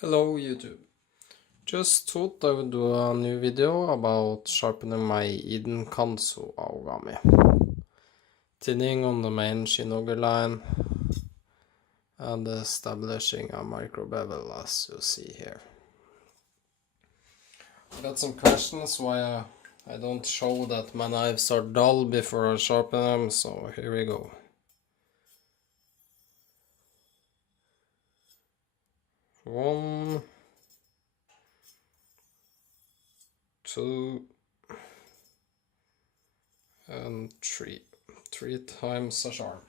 Hello YouTube. Just thought I would do a new video about sharpening my Eden kanso aogami. Thinning on the main shinogi line and establishing a micro bevel as you see here. I got some questions why I don't show that my knives are dull before I sharpen them, so here we go. One, two, and three. 3 times a sharp.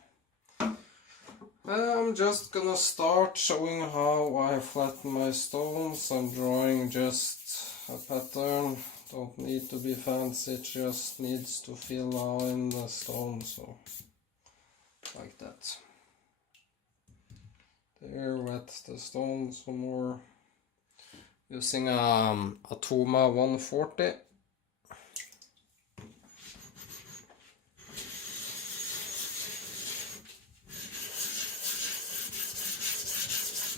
I'm just gonna start showing how I flatten my stones. I'm drawing just a pattern. Don't need to be fancy, it just needs to fill in the stone, so like that. There, wet the stone some more. Using atoma 140.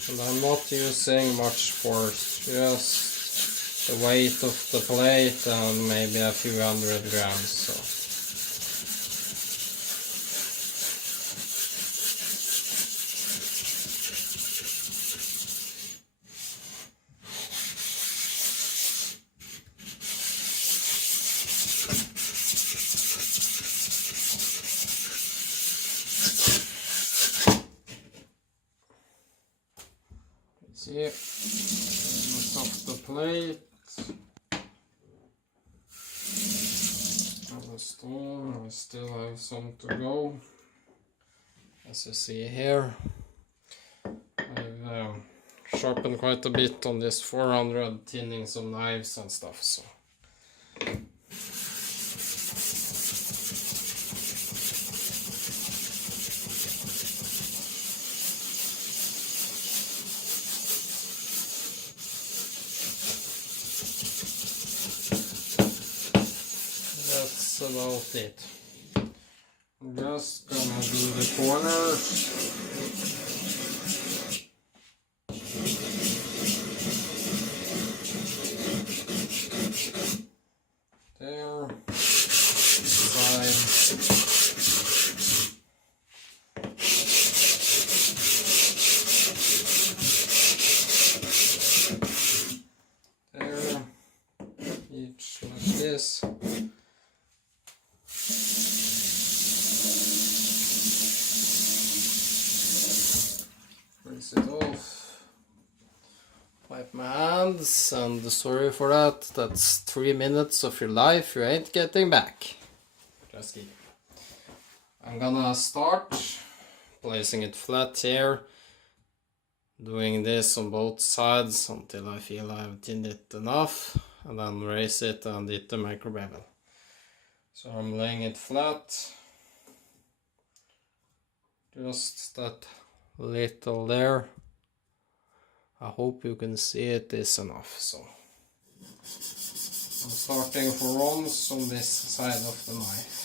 And I'm not using much force, just the weight of the plate and maybe a few 100 grams. So. See, off the plate and the stone. I still have some to go. As you see here, I've sharpened quite a bit on this 400 tinning some knives and stuff. So. That's about it. I'm just gonna do the corners. There. Side. There. Each like this. Rinse it off. Wipe my hands, and sorry for that. That's 3 minutes of your life you ain't getting back. Just kidding. I'm gonna start placing it flat here. Doing this on both sides until I feel I've thinned it enough. And then raise it and hit the micro bevel. So I'm laying it flat. Just that little there. I hope you can see it is enough. So I'm starting for runs on this side of the knife.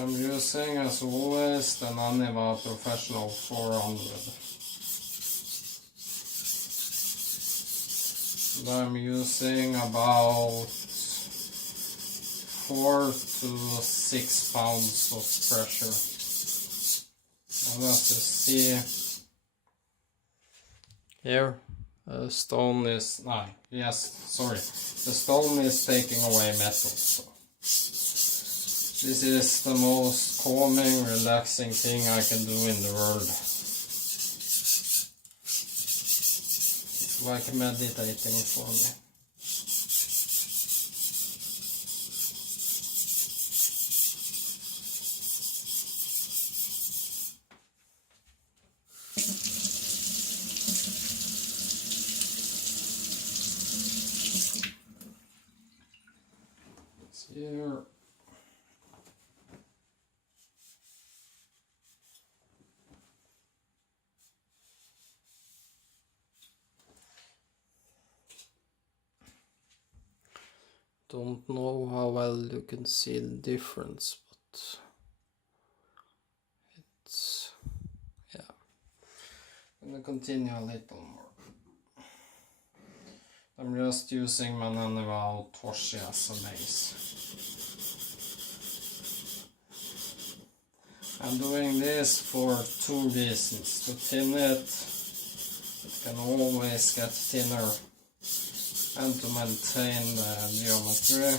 I'm using, as always, the Naniwa Professional 400. And I'm using about 4 to 6 pounds of pressure. And as you see here, the stone is, the stone is taking away metal. So. This is the most calming, relaxing thing I can do in the world. It's like meditating for me. It's here. don't know how well you can see the difference, but it's, yeah. I'm gonna continue a little more. I'm just using my naniwa aotoshi as a base. I'm doing this for two reasons. To thin it can always get thinner, and to maintain the geometry.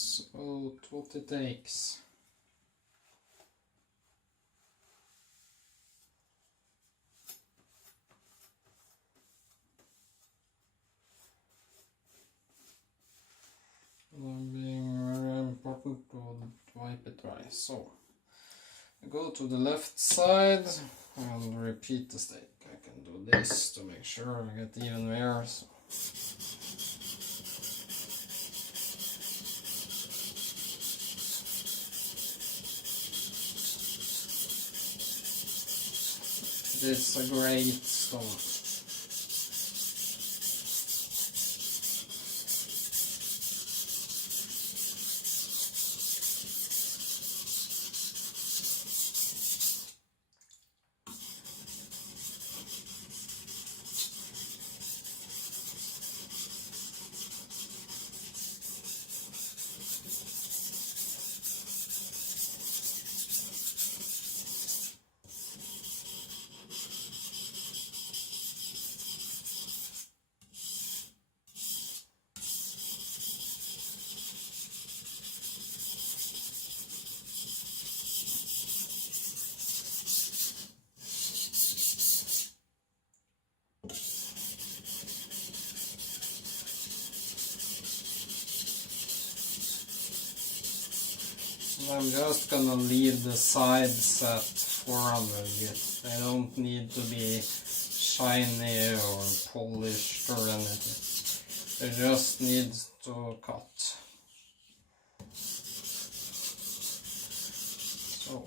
So what it takes. Being very important to wipe it dry. So I go to the left side and repeat the stake. I can do this to make sure I get even wear. So. This is a great stone. I'm just gonna leave the sides at 400 grit. They don't need to be shiny or polished or anything. They just need to cut. So.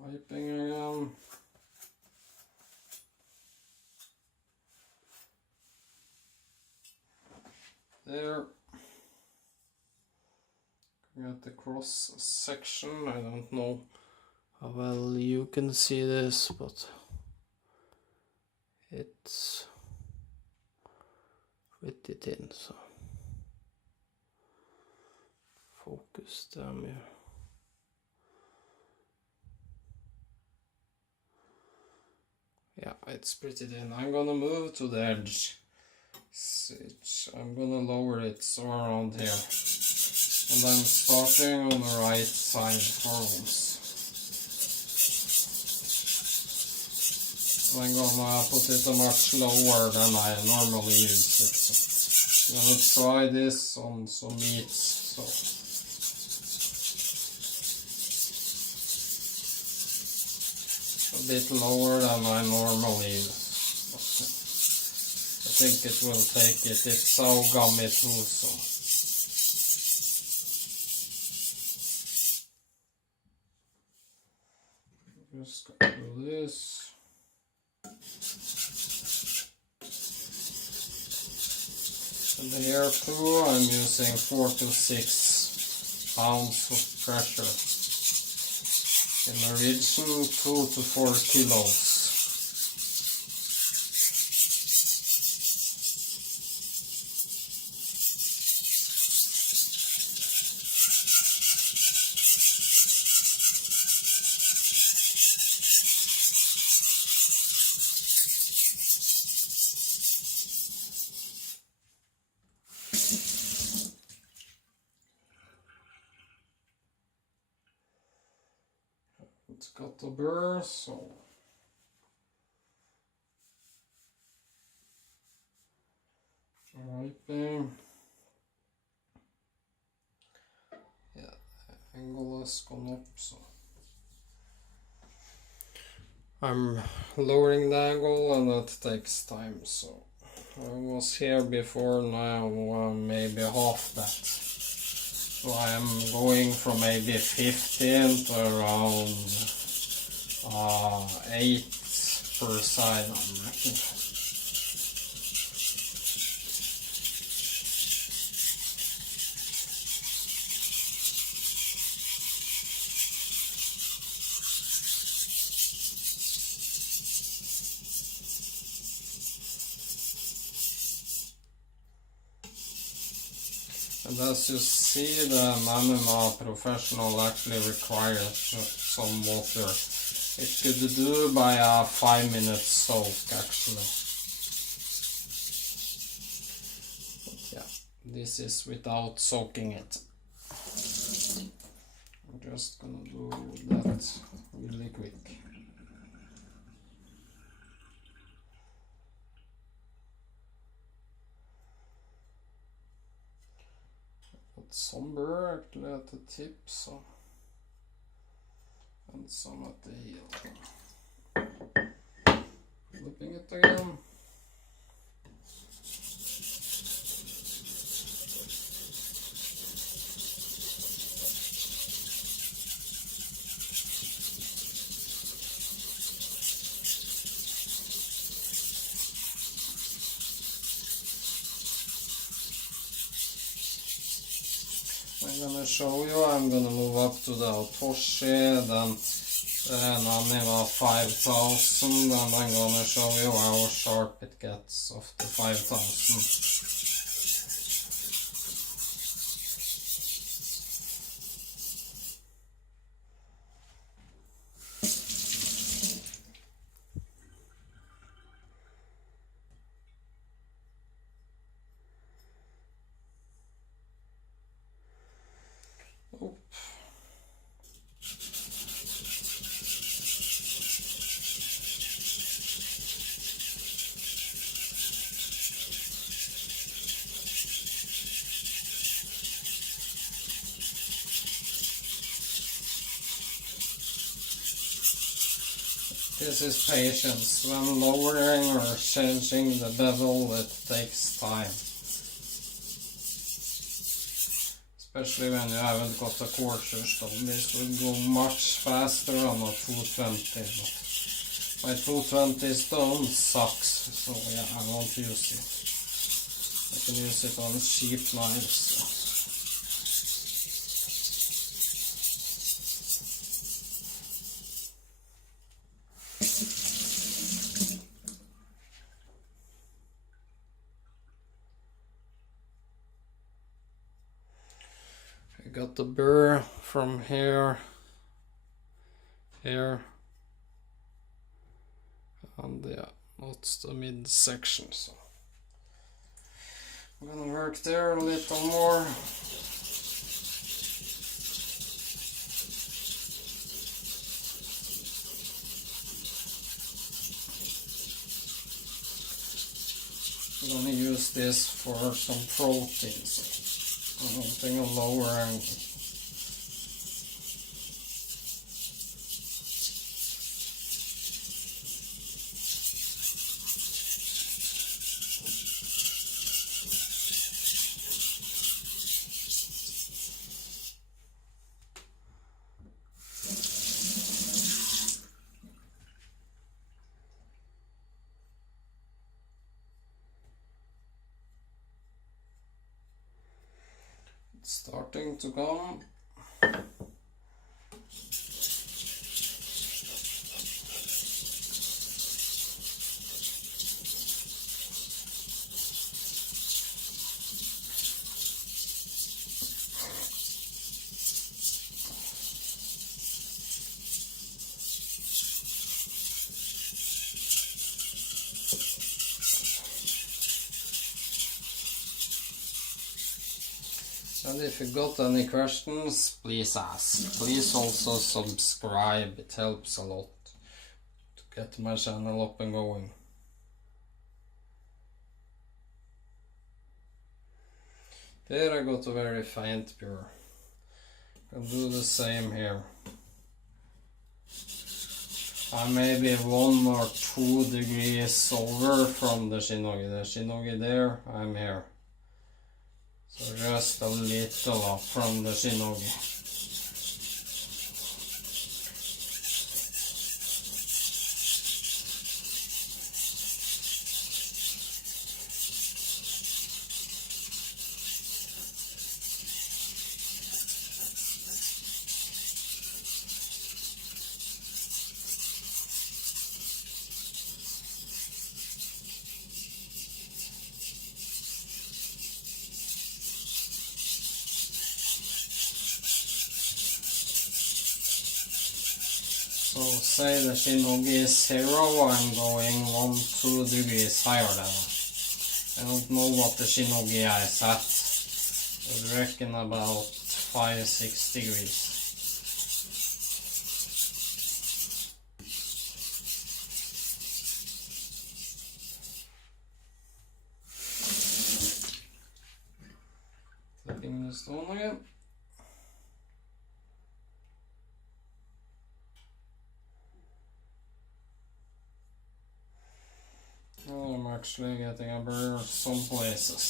Wiping again. There. Got the cross section. I don't know how well you can see this, but it's pretty thin, so focus them here. Yeah, it's pretty thin. I'm gonna move to the edge. I'm gonna lower it so around here. And I'm starting on the right side for once. I'm gonna put it much lower than I normally use it. So I'm gonna try this on some meats. So. A bit lower than I normally use. I think it will take it. It's aogami too, so. Just go through this. And here too, I'm using 4 to 6 pounds of pressure. In the region, 2 to 4 kilos. got the burr, so wiping. Yeah, angle has gone up, so I'm lowering the angle, and that takes time. So I was here before, now maybe half that. So I am going from maybe 15 to around 8 per side I'm making. And as you see, the naniwa professional actually requires some water. It could do by a 5-minute soak actually. But yeah, this is without soaking it. I'm just gonna do that really quick. Some burr actually at the tip, so, and some at the heel. Flipping it again. I'm gonna show you, I'm gonna move up to the aotoshi, then naniwa 5000, and I'm gonna show you how sharp it gets of the 5000. Oh. This is patience. When lowering or changing the bevel, it takes time. Especially when you haven't got a quarter stone. This will go much faster on a 220. But my 220 stone sucks, so yeah, I won't use it. I can use it on cheap knives. So. I got the burr from here, and yeah, that's the mid section. So I'm gonna work there a little more. I'm gonna use this for some protein. So I'm wanting a lower angle. It's starting to come. And if you got any questions, please ask. Please also subscribe, it helps a lot to get my channel up and going. There I got a very faint pure. I'll do the same here. I'm maybe 1 or 2 degrees over from the shinogi. The shinogi there, I'm here. So just a little up from the shinogi. So say the shinogi is 0, I'm going 1-2 degrees higher than that. I don't know what the shinogi is at. I reckon about 5-6 degrees. Flipping the stone again. I'm actually getting a burr some places.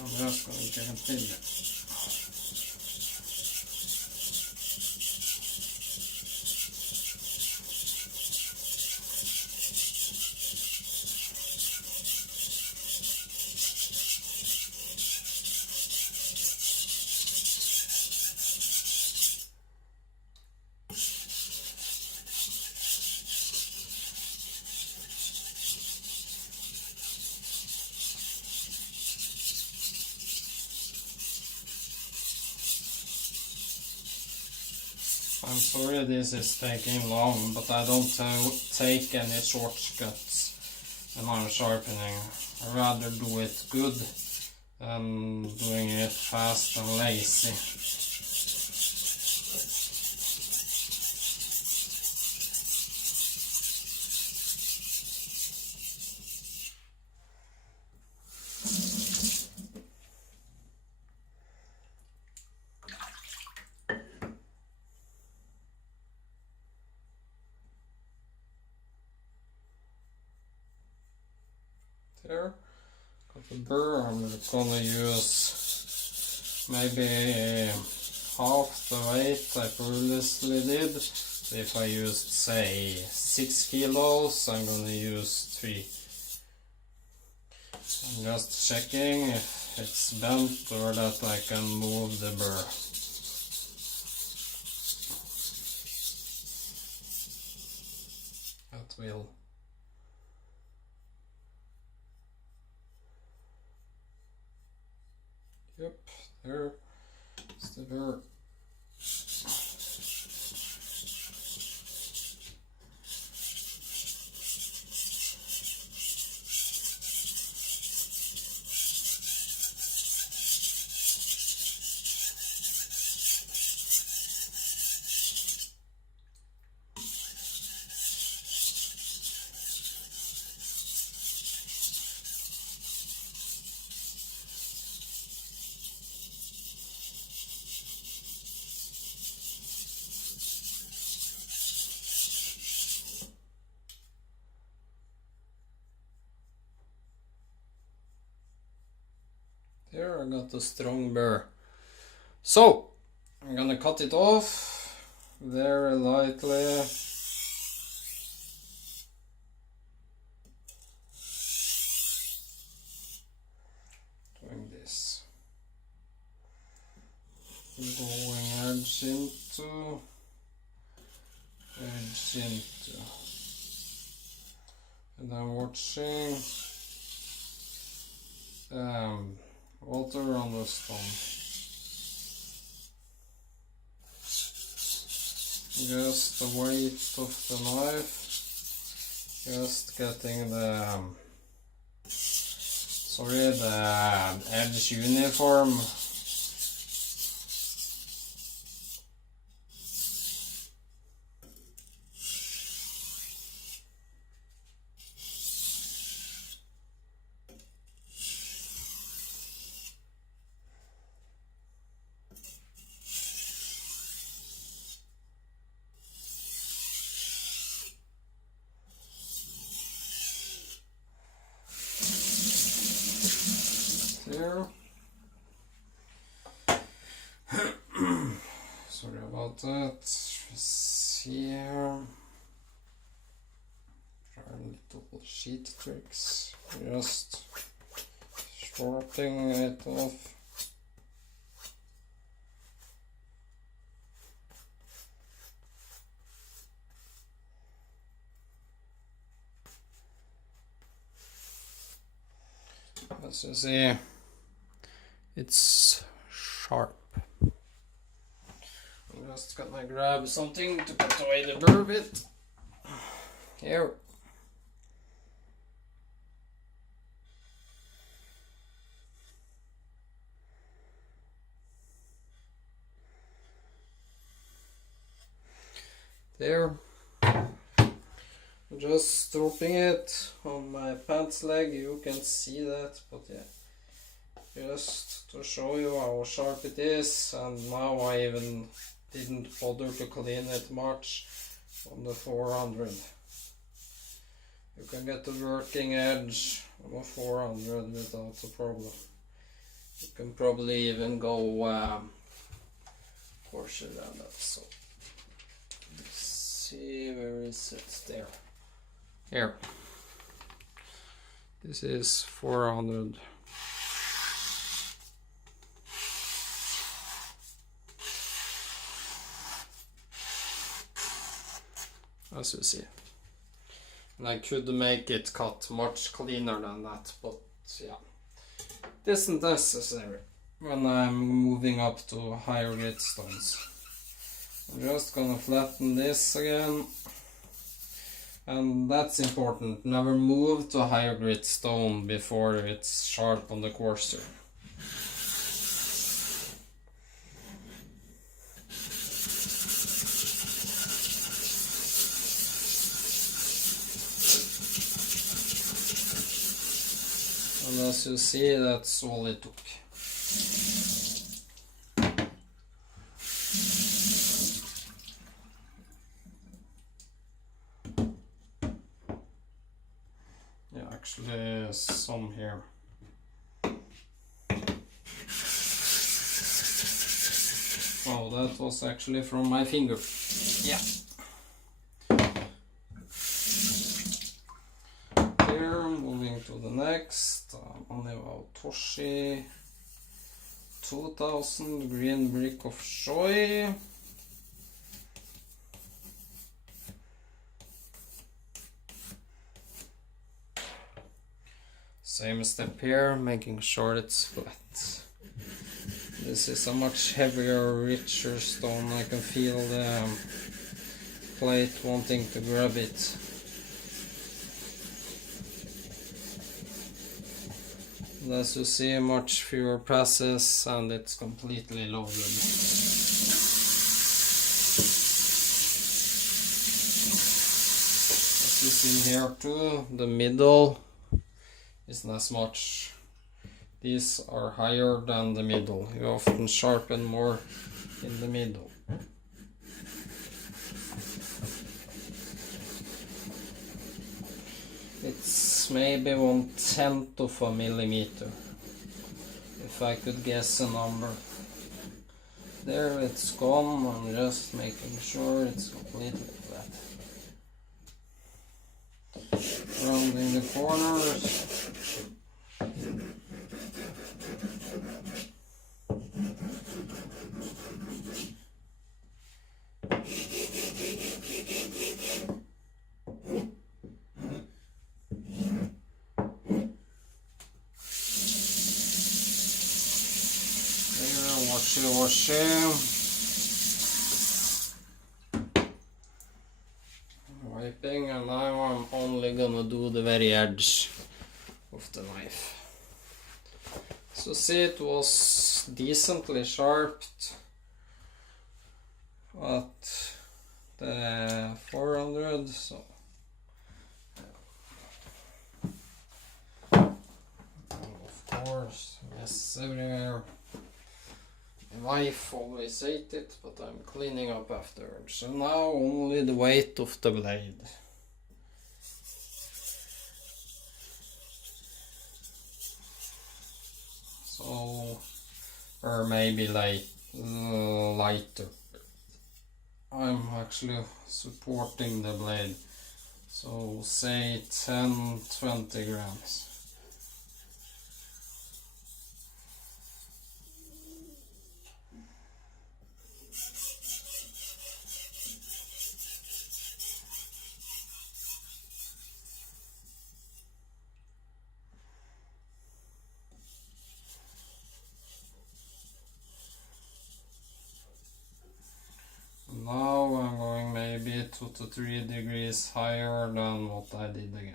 I'm just going to continue. I'm sorry this is taking long, but I don't take any shortcuts when I'm sharpening. I'd rather do it good than doing it fast and lazy. There, got the burr. I'm gonna use maybe half the weight I previously did. So if I used say 6 kilos, I'm gonna use 3. I'm just checking if it's bent or that I can move the burr. That will. Yep, there's the burr. There, I got a strong burr. So, I'm gonna cut it off very lightly. Doing this. Going edge into, and I'm watching water on the stone. Just the weight of the knife, just getting the edge uniform there. Sorry about that. Just here. Try little sheet tricks. Just sharpening it off. As you see, it's sharp. I'm just gonna grab something to put away the burr bit. Here. There. Just dropping it on my pants leg, you can see that, but yeah, just to show you how sharp it is. And now I even didn't bother to clean it much on the 400. You can get the working edge on a 400 without a problem. You can probably even go coarser than that. So let's see, where is it? There. Here. This is 400. As you see. And I could make it cut much cleaner than that, but yeah. It isn't necessary when I'm moving up to higher grit stones. I'm just gonna flatten this again. And that's important, never move to a higher grit stone before it's sharp on the coarser. And as you see, that's all it took. Actually, some here. Oh, that was actually from my finger. Yeah. Here, moving to the next. Naniwa aotoshi 2000 green brick of joy. Same step here, making sure it's flat. This is a much heavier, richer stone. I can feel the plate wanting to grab it. And as you see, much fewer passes and it's completely loaded. As you see here too, the middle isn't as much. These are higher than the middle. You often sharpen more in the middle. It's maybe 1/10 of a millimeter, if I could guess a number. There, it's gone. I'm just making sure it's completely flat. Rounding the corners. Wash. Wiping, and now I'm only gonna do the very edge of the knife. So see, it was decently sharpened at the 400, so and of course, yes, everywhere. My wife always ate it, but I'm cleaning up afterwards. So now only the weight of the blade. So, or maybe like lighter. I'm actually supporting the blade, so say 10-20 grams. Now I'm going maybe 2 to 3 degrees higher than what I did again.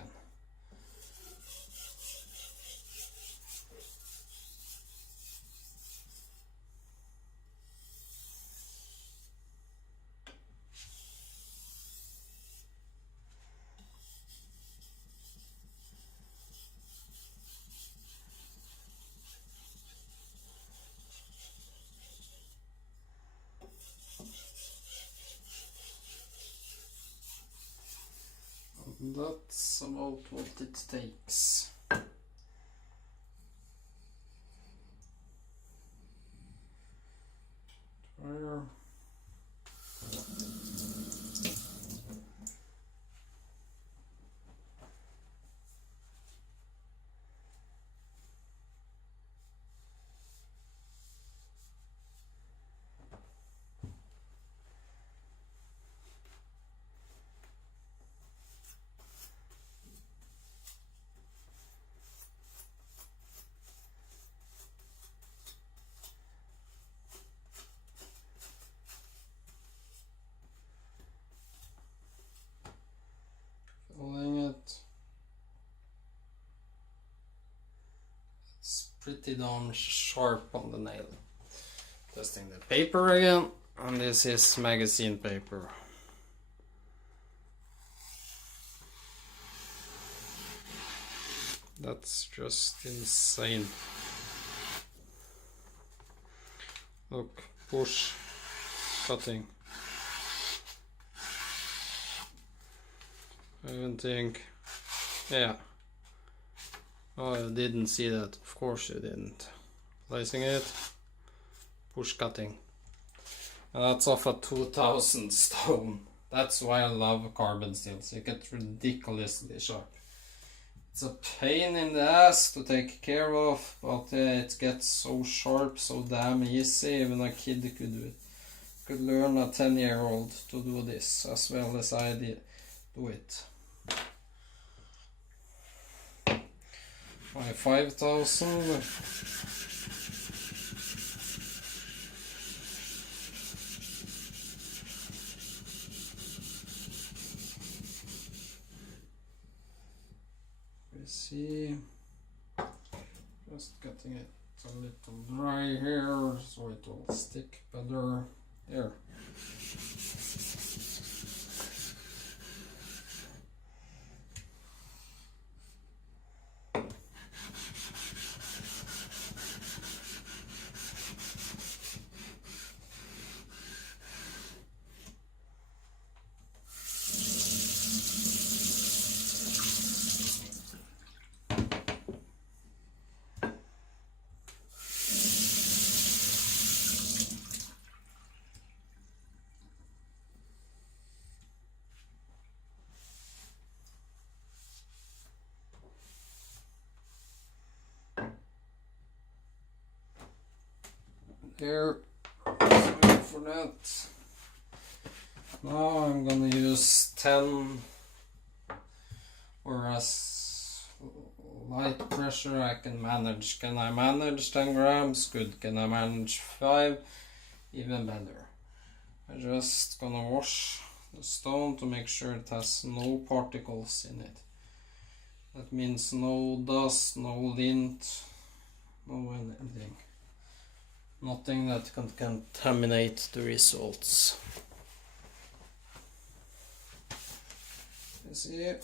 That's about what it takes. There. Filling it. It's pretty darn sharp on the nail. Testing the paper again, and this is magazine paper. That's just insane. Look, push, cutting. I even think, yeah. Oh, I didn't see that. Of course you didn't. Placing it, push cutting. And that's off a 2000 stone. That's why I love carbon steels. You get ridiculously sharp. It's a pain in the ass to take care of, but it gets so sharp, so damn easy. Even a kid could do it. Could learn a 10-year-old to do this as well as I did do it. My 5000. We see, just getting it a little dry here so it will stick better. There. There, sorry for that. Now I'm gonna use 10 or as light pressure I can manage. Can I manage 10 grams? Good. Can I manage 5? Even better. I'm just gonna wash the stone to make sure it has no particles in it. That means no dust, no lint, no anything. Nothing that can contaminate the results. You see, and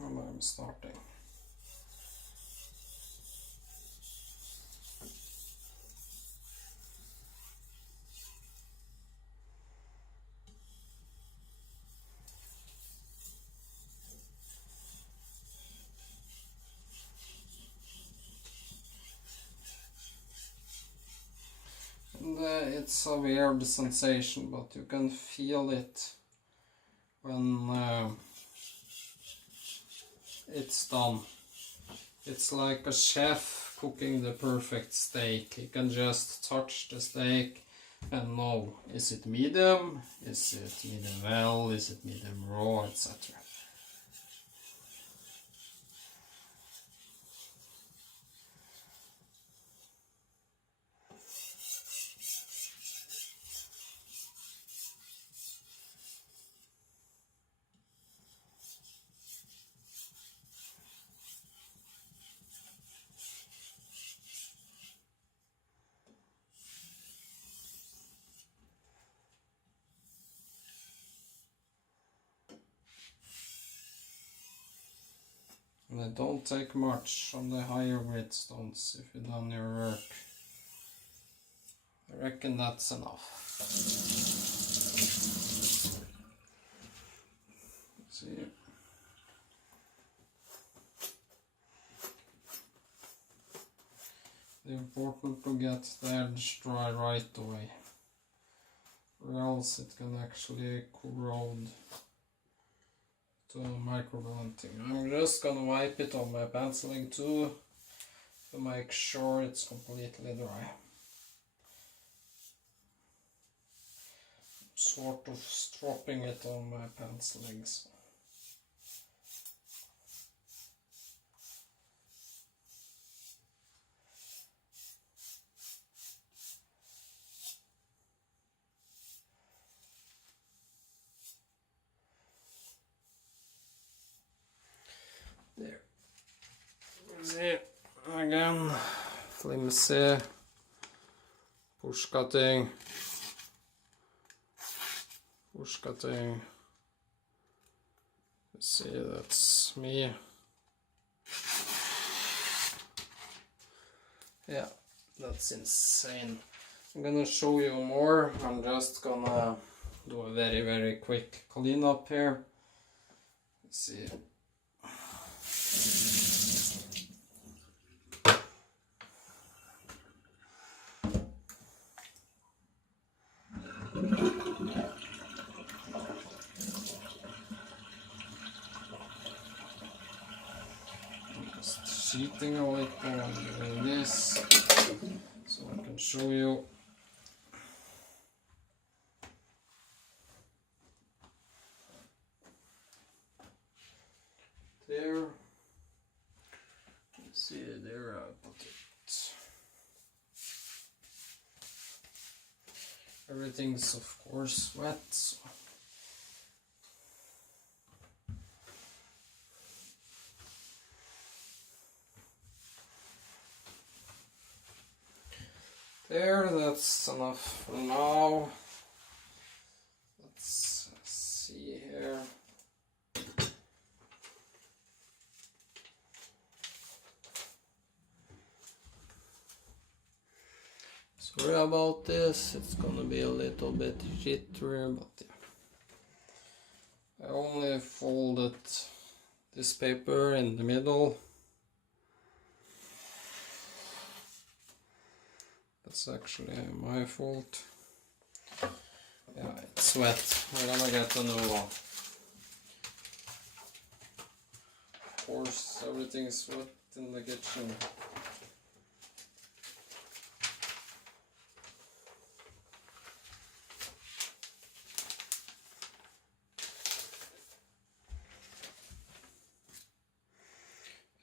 I'm starting. And it's a weird sensation, but you can feel it when it's done. It's like a chef cooking the perfect steak. He can just touch the steak and know, is it medium, is it medium well, is it medium raw, etc. And it don't take much on the higher grade stones if you've done your work. I reckon that's enough. Let's see. It's important to get the edge dry right away, or else it can actually corrode to microblunting. I'm just gonna wipe it on my penciling too to make sure it's completely dry. Sort of stropping it on my pencilings. There. See, again, flimsy, push cutting. See, that's me. Yeah, that's insane. I'm gonna show you more. I'm just gonna do a very quick cleanup here. Let's see. Sheeting a little and doing this so I can show you. There. See there I put it. Everything's of course wet. So. There, that's enough for now. Let's see here. Sorry about this, it's gonna be a little bit jittery, but yeah. I only folded this paper in the middle. That's actually my fault. Yeah, it's wet. We're gonna get a new one. Of course, everything's wet in the kitchen.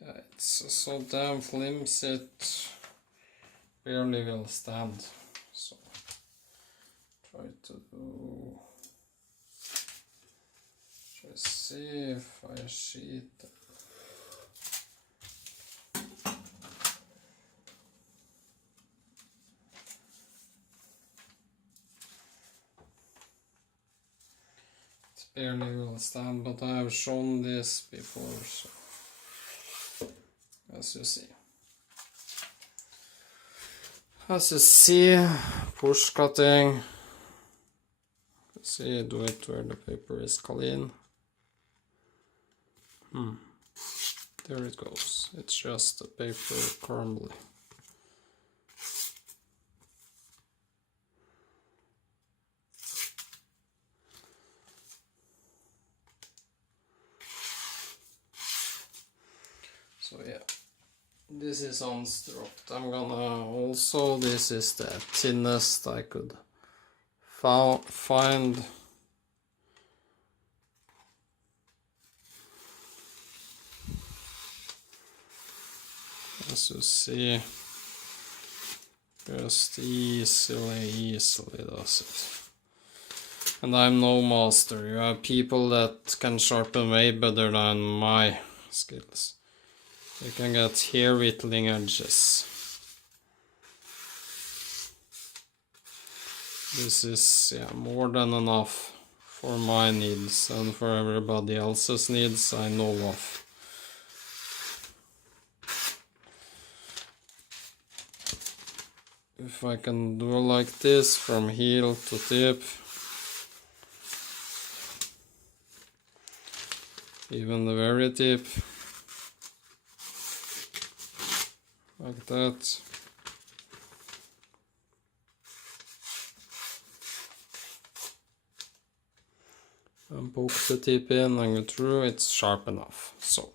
Yeah, it's so damn flimsy. It barely will stand, so try see if I sheet it. It barely will stand, but I have shown this before, so as you see. As you see, push cutting. See, do it where the paper is clean. There it goes. It's just a paper crumbly. this is unstroked. I'm gonna also, this is the thinnest I could find. As you see, just easily does it. And I'm no master. You have people that can sharpen way better than my skills. You can get hair whittling edges. This is more than enough for my needs and for everybody else's needs I know of. If I can do like this from heel to tip, even the very tip, like that. And poke the tip in and go through, it's sharp enough. So,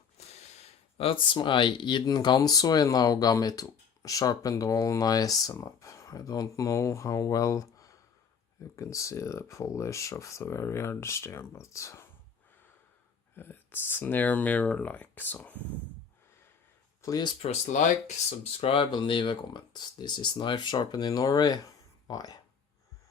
that's my Eden kanso in aogami 2. Sharpened all nice and up. I don't know how well you can see the polish of the very edge there, but it's near mirror-like, so. Please press like, subscribe and leave a comment. This is Knife Sharpening Norway. Bye.